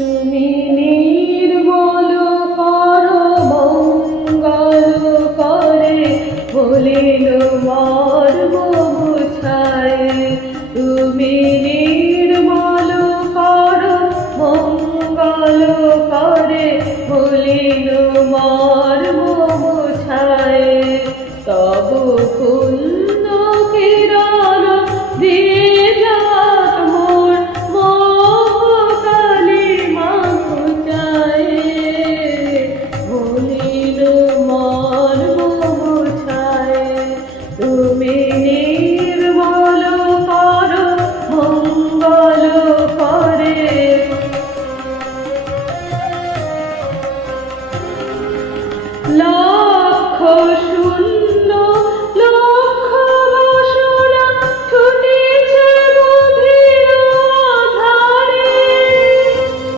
তুমি নির্মল করো মঙ্গল করে বলিল মর্ম বুঝায়। তুমি নির্মল করো মঙ্গল করে বলিল মর্ম বুঝায়। তব